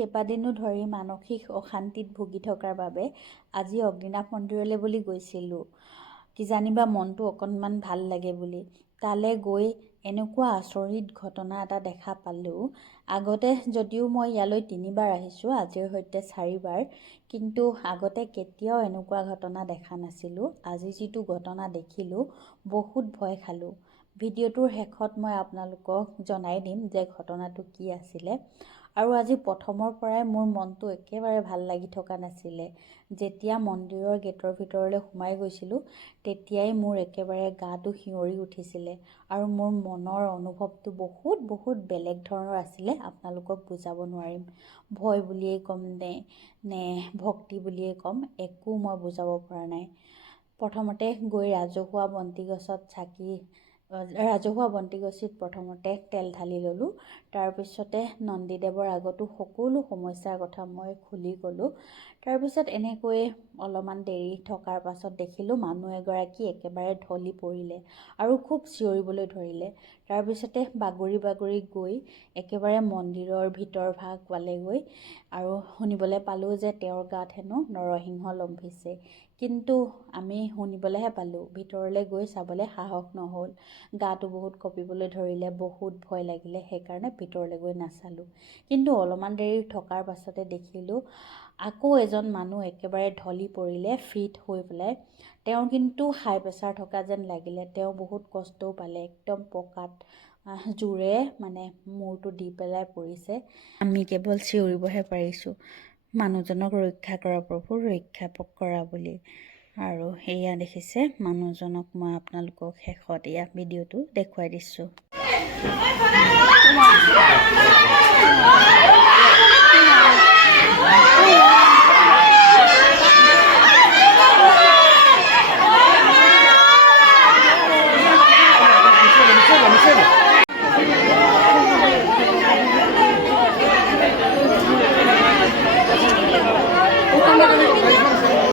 কেইবাদিনো ধৰি মানসিক অশান্তিত ভুগি থকাৰ বাবে আজি অগ্নিনাভ মন্দিৰলৈ বুলি গৈছিলোঁ। কিজানিবা মনটো অকণমান ভাল লাগে বুলি। তালৈ গৈ এনেকুৱা আচৰিত ঘটনা এটা দেখা পালোঁ। আগতে যদিও মই ইয়ালৈ 3বাৰ আহিছোঁ, আজিৰ সৈতে 4বাৰ, কিন্তু আগতে কেতিয়াও এনেকুৱা ঘটনা দেখা নাছিলোঁ। আজি যিটো ঘটনা দেখিলোঁ, বহুত ভয় খালোঁ। ভিডিঅ'টোৰ শেষত মই আপোনালোকক জনাই দিম যে ঘটনাটো কি আছিলে। আৰু আজি প্ৰথমৰ পৰাই মোৰ মনটো একেবাৰে ভাল লাগি থকা নাছিলে। যেতিয়া মন্দিৰৰ গেটৰ ভিতৰলৈ সোমাই গৈছিলোঁ, তেতিয়াই মোৰ একেবাৰে গাটো শিয়ৰি উঠিছিলে। আৰু মোৰ মনৰ অনুভৱটো বহুত বেলেগ ধৰণৰ আছিলে। আপোনালোকক বুজাব নোৱাৰিম। ভয় বুলিয়েই ক'ম নে ভক্তি বুলিয়েই ক'ম, একো মই বুজাব পৰা নাই। প্ৰথমতে গৈ ৰাজহুৱা বন্তিগছিত প্ৰথমতে তেল ঢালি ল'লোঁ। তাৰপিছতে নন্দীদেৱৰ আগতো সকলো সমস্যাৰ কথা মই খুলি ক'লোঁ। তাৰপিছত এনেকৈয়ে অলপমান দেৰি থকাৰ পাছত দেখিলোঁ মানুহ এগৰাকী একেবাৰে ঢলি পৰিলে আৰু খুব চিঞৰিবলৈ ধৰিলে। তাৰপিছতে বাগৰি গৈ একেবাৰে মন্দিৰৰ ভিতৰ ভাগ পালেগৈ আৰু শুনিবলৈ পালোঁ যে তেওঁৰ গাত হেনো নৰসিংহ লম্ভিছে। কিন্তু আমি শুনিবলৈহে পালোঁ, ভিতৰলৈ গৈ চাবলৈ সাহস নহ'ল। গাটো বহুত কঁপিবলৈ ধৰিলে, বহুত ভয় লাগিলে, সেইকাৰণে ভিতৰলৈ গৈ নাচালোঁ। কিন্তু অলপমান দেৰি থকাৰ পাছতে দেখিলোঁ আকৌ এজন মানুহ একেবাৰে ঢলি পৰিলে ফিট হৈ পেলাই। তেওঁ কিন্তু হাই প্ৰেছাৰ থকা যেন লাগিলে। তেওঁ বহুত কষ্টও পালে, একদম পকাত জোৰে মূৰটো দি পেলাই পৰিছে। আমি কেৱল চিঞৰিবহে পাৰিছোঁ, মানুহজনক ৰক্ষা কৰা প্ৰভু, ৰক্ষা কৰা বুলি। আৰু এয়া দেখিছে মানুহজনক মই আপোনালোকক শেষত এয়া ভিডিঅ'টো দেখুৱাই দিছোঁ।